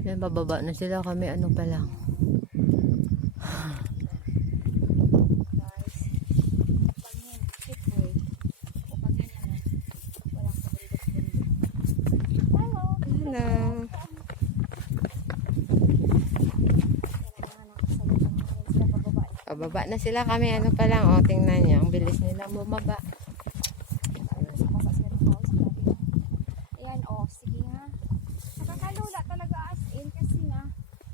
Yan, bababa na sila kami. Ano pa lang. Hello. Pababa na sila kami. Ano pa lang. O, tingnan niyo. Ang bilis nilang bumaba. Ayan, o. Sige nga. Nakakalula talaga as in kasi nga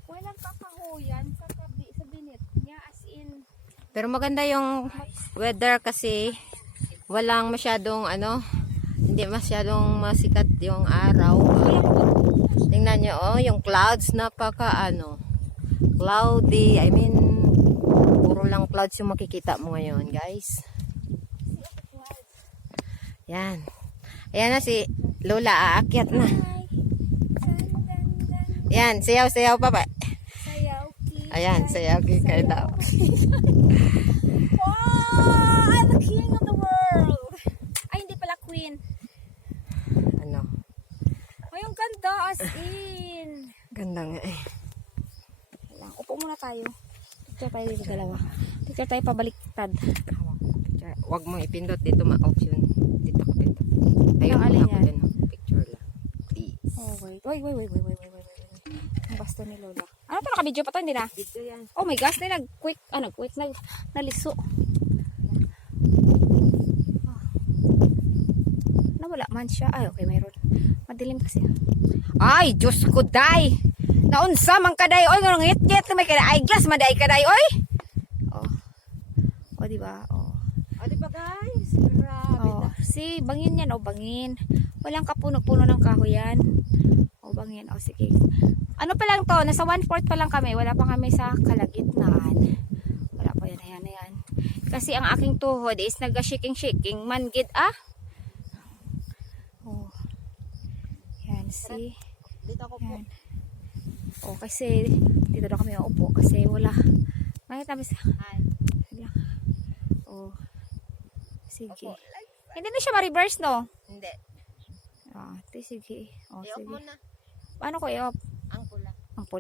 walang kakahuyan sa binit niya as in. Pero maganda yung weather kasi walang masyadong hindi masyadong masikat yung araw. Tingnan nyo, oh, yung clouds, napaka cloudy. I mean, puro lang clouds yung makikita mo ngayon, guys. Yan. Ayan na si Lola, aakyat na. Yan, sayaw-sayaw pa ba? Sayaw ki. Ayan, sayaw ki kayo daw. Oh, I'm the king of the world. Ay, hindi pala queen. Ano? Ay, ang ganda as in. Ganda nga eh. Lang, upo muna tayo. Picture tayo dito dalawa. Picture tayo pabaliktad. Huwag mong ipindot dito ma-option. Dito ka pindot. Tayo Ang alin muna ako yan? dun. Picture lang. Please. Oh, wait. Wait. Ang basta ni Lola. Ano pa, naka-video pa to? Hindi na? Dito yan. Oh my gosh, quick, naliso. Ah. Nawala man siya. Ay, okay, mayroon. Madilim kasi. Ay, Diyos ko, day! Naunsa man ka, day! Oy, nga ngit-ngit na may eyeglass, maday ka, day! Oy! Oh. Oh, diba? Oh. O, diba, guys? Grabe Oh. na. Si, bangin yan. Oh, bangin. Walang kapuno-puno ng kahoy yan. Oh, bangin. Oh, sige. Ano pa lang to? Nasa 1/4 pa lang kami. Wala pa kami sa kalagitnaan. Wala pa yan. Ayan. Kasi ang aking tuhod is nag-shaking-shaking. Mangid, ah? Oh. Yan, see? Dito ako po. Yan. Oh, kasi dito na kami uupo kasi wala. Makita mo sa... Hi. Oh. Sige. Opo. Hindi na siya ma-reverse, no? Hindi. Ah, sige. Oh, I-off sige. mo na. Paano ko i-off?